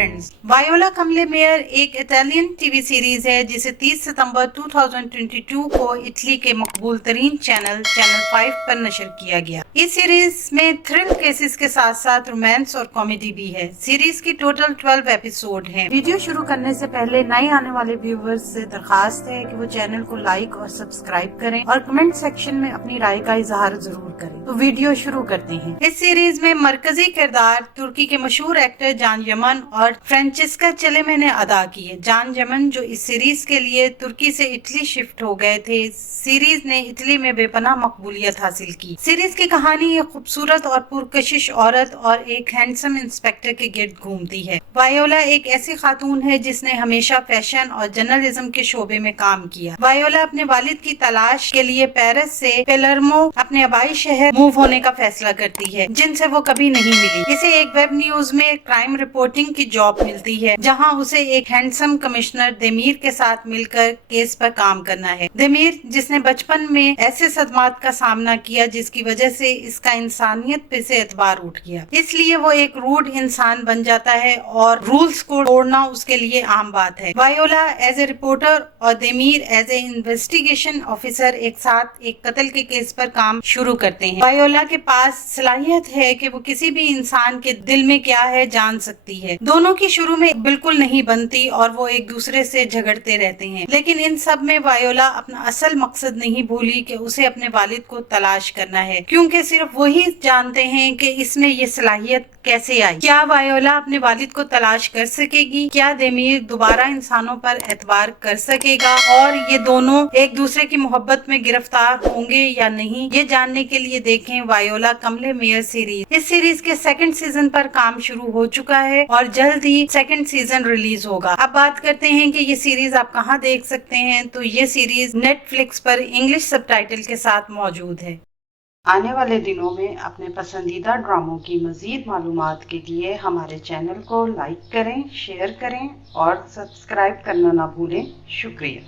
Friends, voila कमले mayor एक Italian TV series है जिसे 30 सितंबर 2022 को इटली के मकबूल तरीन चैनल 5 पर नशर किया गया। इस सीरीज में थ्रिल केसेस के साथ साथ रोमांस और कॉमेडी भी है। सीरीज की टोटल 12 एपिसोड हैं। वीडियो शुरू करने से पहले नए आने वाले व्यूवर्स से दरखास्त है कि वो चैनल को लाइक और सब्सक्राइब करें और कमेंट सेक्शन में अपनी राय का इजहार जरूर करें। तो वीडियो शुरू करते हैं। इस सीरीज में मरकजी किरदार तुर्की के मशहूर एक्टर जान यमन और फ्रांचेस्का चेलेमे ने अदा किए। जान यमन जो इस सीरीज के लिए तुर्की से इटली शिफ्ट हो गए थे, सीरीज ने इटली में बेपनाह मकबूलियत हासिल की। सीरीज की कहानी एक खूबसूरत और पुरकशिश औरत और एक हैंडसम इंस्पेक्टर के गिर्द घूमती है। वायोला एक ऐसी खातून है जिसने हमेशा फैशन और जर्नलिज्म के शोबे में काम किया। वायोला अपने वालिद की तलाश के लिए पेरिस से पेलर्मो अपने आबाई शहर मूव होने का फैसला करती है, जिनसे वो कभी नहीं मिली। इसे एक वेब न्यूज में क्राइम रिपोर्टिंग की जॉब मिलती है, जहां उसे एक हैंडसम कमिश्नर देमीर के साथ मिलकर केस पर काम करना है। देमीर जिसने बचपन में ऐसे सदमात का सामना किया जिसकी वजह से इसका इंसानियत पे से एतबार उठ गया, इसलिए वो एक रूड इंसान बन जाता है और रूल्स को तोड़ना उसके लिए आम बात है। वायोला एज ए रिपोर्टर और देमीर एज ए इन्वेस्टिगेशन ऑफिसर एक साथ एक कत्ल के केस पर काम शुरू करते हैं। वायोला के पास सलाहियत है कि वो किसी भी इंसान के दिल में क्या है जान सकती है। दोनों की शुरू में बिल्कुल नहीं बनती और वो एक दूसरे से झगड़ते रहते हैं, लेकिन इन सब में वायोला अपना असल मकसद नहीं भूली कि उसे अपने वालिद को तलाश करना है, क्योंकि सिर्फ वही जानते हैं कि इसमें ये सलाहियत कैसे आई। क्या वायोला अपने वालिद को तलाश कर सकेगी? क्या देमीर दोबारा इंसानों पर एतबार कर सकेगा? और ये दोनों एक दूसरे की मोहब्बत में गिरफ्तार होंगे या नहीं, ये जानने के लिए देखें वायोला कमले मेयर सीरीज। इस सीरीज के सेकंड सीजन पर काम शुरू हो चुका है और जल्द ही सेकंड सीजन रिलीज होगा। अब बात करते हैं कि ये सीरीज आप कहां देख सकते हैं। तो ये सीरीज नेटफ्लिक्स पर इंग्लिश सबटाइटल के साथ मौजूद है। आने वाले दिनों में अपने पसंदीदा ड्रामों की मजीद मालूमात के लिए हमारे चैनल को लाइक करें, शेयर करें और सब्सक्राइब करना ना भूलें। शुक्रिया।